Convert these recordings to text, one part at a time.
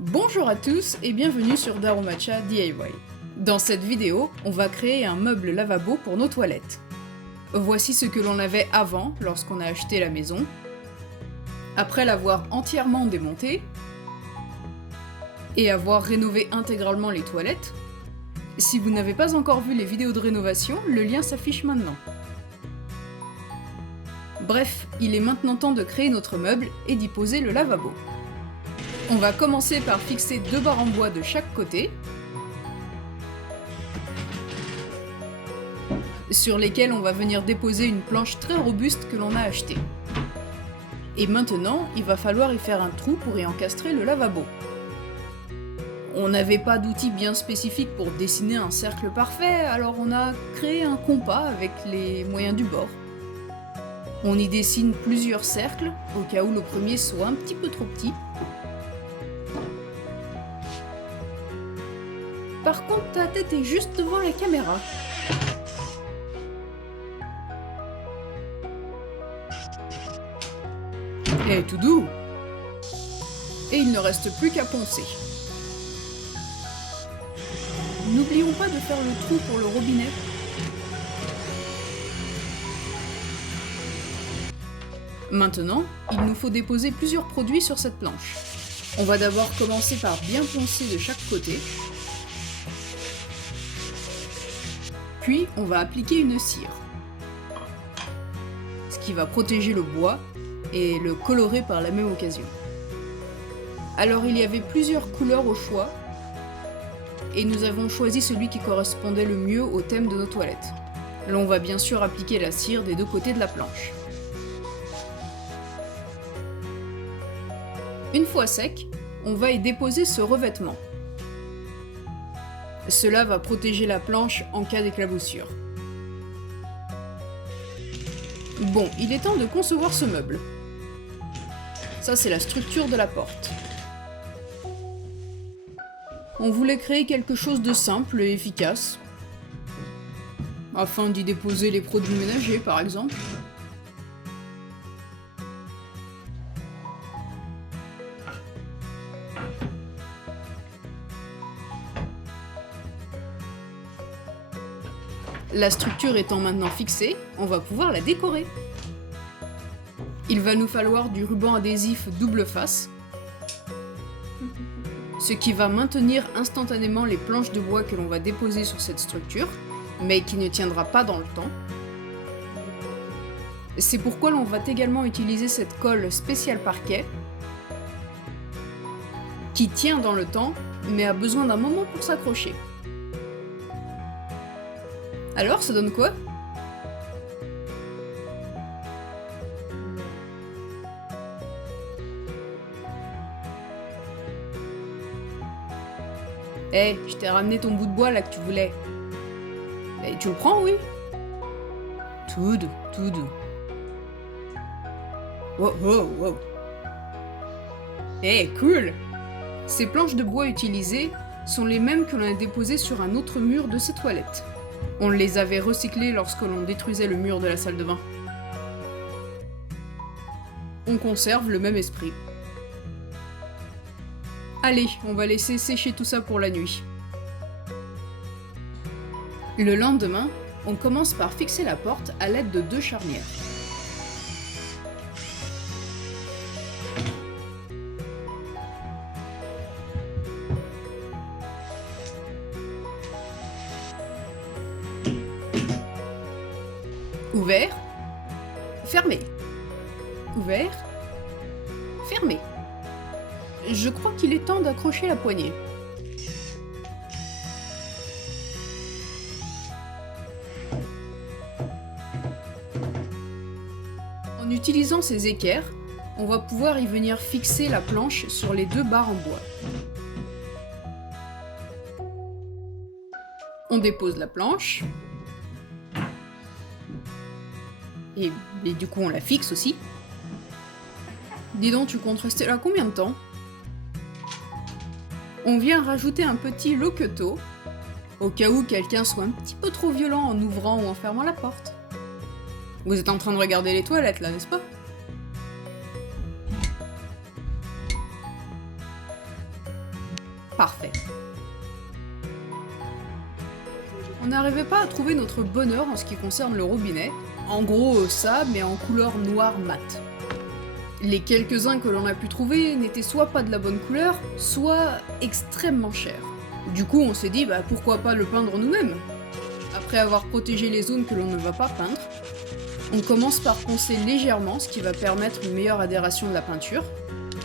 Bonjour à tous et bienvenue sur Darumacha DIY. Dans cette vidéo, on va créer un meuble lavabo pour nos toilettes. Voici ce que l'on avait avant lorsqu'on a acheté la maison. Après l'avoir entièrement démonté et avoir rénové intégralement les toilettes. Si vous n'avez pas encore vu les vidéos de rénovation, le lien s'affiche maintenant. Bref, il est maintenant temps de créer notre meuble et d'y poser le lavabo. On va commencer par fixer 2 barres en bois de chaque côté, sur lesquelles on va venir déposer une planche très robuste que l'on a achetée. Et maintenant, il va falloir y faire un trou pour y encastrer le lavabo. On n'avait pas d'outils bien spécifiques pour dessiner un cercle parfait, alors on a créé un compas avec les moyens du bord. On y dessine plusieurs cercles, au cas où le premier soit un petit peu trop petit. Par contre, ta tête est juste devant la caméra. Et tout doux. Et il ne reste plus qu'à poncer. N'oublions pas de faire le trou pour le robinet. Maintenant, il nous faut déposer plusieurs produits sur cette planche. On va d'abord commencer par bien poncer de chaque côté. Puis, on va appliquer une cire, ce qui va protéger le bois et le colorer par la même occasion. Alors, il y avait plusieurs couleurs au choix, et nous avons choisi celui qui correspondait le mieux au thème de nos toilettes. Là, on va bien sûr appliquer la cire des deux côtés de la planche. Une fois sec, on va y déposer ce revêtement. Cela va protéger la planche en cas d'éclaboussure. Bon, il est temps de concevoir ce meuble. Ça, c'est la structure de la porte. On voulait créer quelque chose de simple et efficace, afin d'y déposer les produits ménagers, par exemple. La structure étant maintenant fixée, on va pouvoir la décorer. Il va nous falloir du ruban adhésif double face, ce qui va maintenir instantanément les planches de bois que l'on va déposer sur cette structure, mais qui ne tiendra pas dans le temps. C'est pourquoi l'on va également utiliser cette colle spéciale parquet, qui tient dans le temps, mais a besoin d'un moment pour s'accrocher. Alors, ça donne quoi? Eh, je t'ai ramené ton bout de bois là que tu voulais. Et tu le prends, oui? Tout doux, tout doux. Wow, wow, wow. Eh, cool! Ces planches de bois utilisées sont les mêmes que l'on a déposées sur un autre mur de ces toilettes. On les avait recyclés lorsque l'on détruisait le mur de la salle de bain. On conserve le même esprit. Allez, on va laisser sécher tout ça pour la nuit. Le lendemain, on commence par fixer la porte à l'aide de 2 charnières. Ouvert, fermé. Ouvert, fermé. Je crois qu'il est temps d'accrocher la poignée. En utilisant ces équerres, on va pouvoir y venir fixer la planche sur les 2 barres en bois. On dépose la planche. Et du coup, on la fixe aussi. Dis donc, tu comptes rester là combien de temps? On vient rajouter un petit loqueteau, au cas où quelqu'un soit un petit peu trop violent en ouvrant ou en fermant la porte. Vous êtes en train de regarder les toilettes là, n'est-ce pas? Parfait. On n'arrivait pas à trouver notre bonheur en ce qui concerne le robinet. En gros, ça, mais en couleur noire mat. Les quelques-uns que l'on a pu trouver n'étaient soit pas de la bonne couleur, soit extrêmement chers. Du coup, on s'est dit, bah pourquoi pas le peindre nous-mêmes? Après avoir protégé les zones que l'on ne va pas peindre, on commence par poncer légèrement, ce qui va permettre une meilleure adhération de la peinture.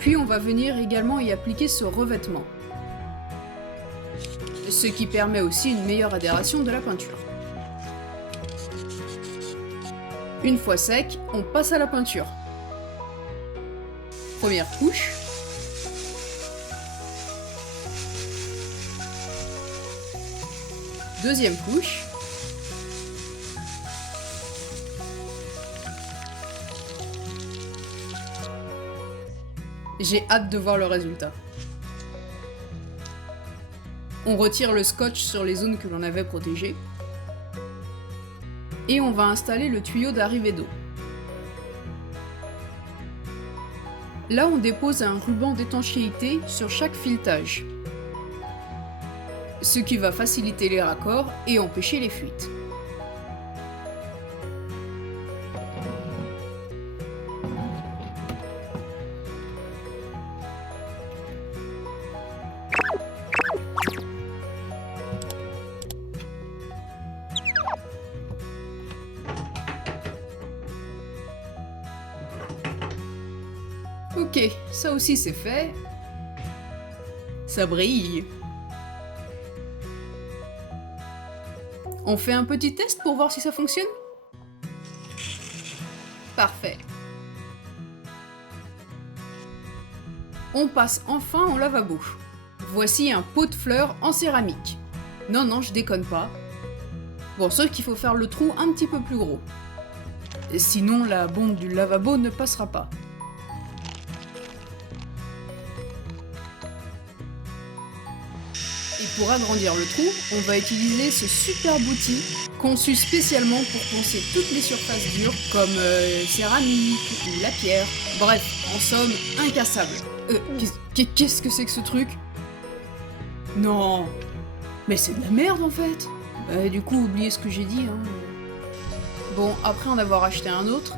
Puis on va venir également y appliquer ce revêtement, ce qui permet aussi une meilleure adhération de la peinture. Une fois sec, on passe à la peinture. Première couche. Deuxième couche. J'ai hâte de voir le résultat. On retire le scotch sur les zones que l'on avait protégées. Et on va installer le tuyau d'arrivée d'eau. Là, on dépose un ruban d'étanchéité sur chaque filetage, ce qui va faciliter les raccords et empêcher les fuites. Ok, ça aussi c'est fait. Ça brille. On fait un petit test pour voir si ça fonctionne? Parfait. On passe enfin au lavabo. Voici un pot de fleurs en céramique. Non, non, je déconne pas. Bon, sauf qu'il faut faire le trou un petit peu plus gros. Sinon, la bombe du lavabo ne passera pas. Et pour agrandir le trou, on va utiliser ce superbe outil conçu spécialement pour poncer toutes les surfaces dures comme céramique ou la pierre. Bref, en somme, incassable. Qu'est-ce que c'est que ce truc? Non, mais c'est de la merde en fait. Du coup, oubliez ce que j'ai dit. Hein. Bon, après en avoir acheté un autre.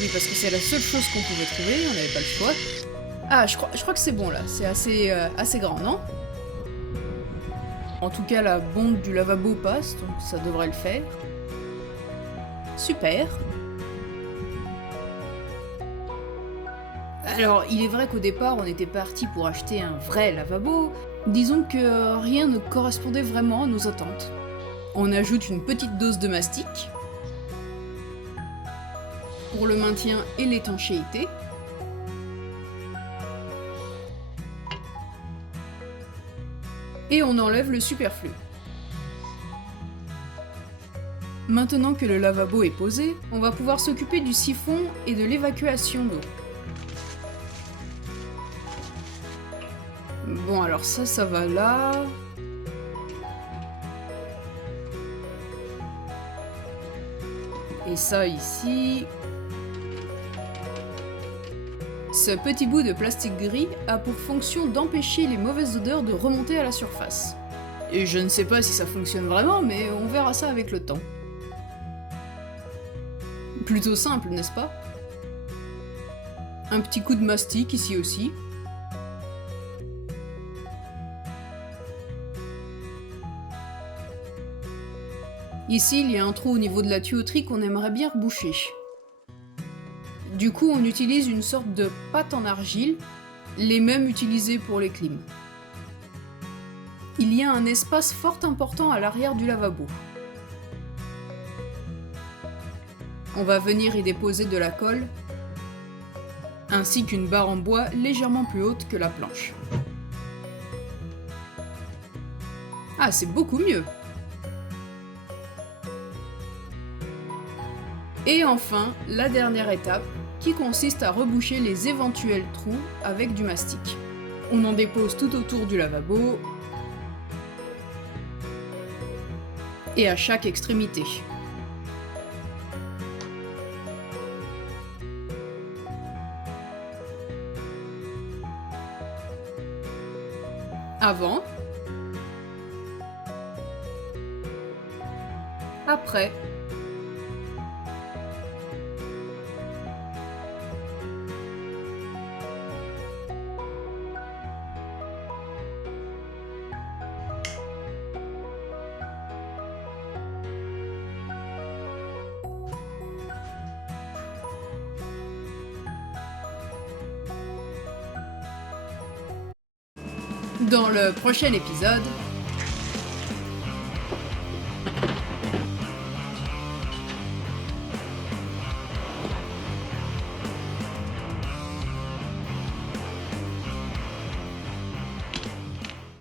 Oui, parce que c'est la seule chose qu'on pouvait trouver, on n'avait pas le choix. Ah, je crois que c'est bon là, c'est assez grand, non? En tout cas, la bombe du lavabo passe, donc ça devrait le faire. Super. Alors, il est vrai qu'au départ, on était parti pour acheter un vrai lavabo. Disons que rien ne correspondait vraiment à nos attentes. On ajoute une petite dose de mastic pour le maintien et l'étanchéité. Et on enlève le superflu. Maintenant que le lavabo est posé, on va pouvoir s'occuper du siphon et de l'évacuation d'eau. Bon, alors ça va là. Et ça ici. Ce petit bout de plastique gris a pour fonction d'empêcher les mauvaises odeurs de remonter à la surface. Et je ne sais pas si ça fonctionne vraiment, mais on verra ça avec le temps. Plutôt simple, n'est-ce pas? Un petit coup de mastic ici aussi. Ici, il y a un trou au niveau de la tuyauterie qu'on aimerait bien reboucher. Du coup, on utilise une sorte de pâte en argile, les mêmes utilisées pour les clims. Il y a un espace fort important à l'arrière du lavabo. On va venir y déposer de la colle, ainsi qu'une barre en bois légèrement plus haute que la planche. Ah, c'est beaucoup mieux! Et enfin, la dernière étape, qui consiste à reboucher les éventuels trous avec du mastic. On en dépose tout autour du lavabo et à chaque extrémité. Avant. Après. Dans le prochain épisode,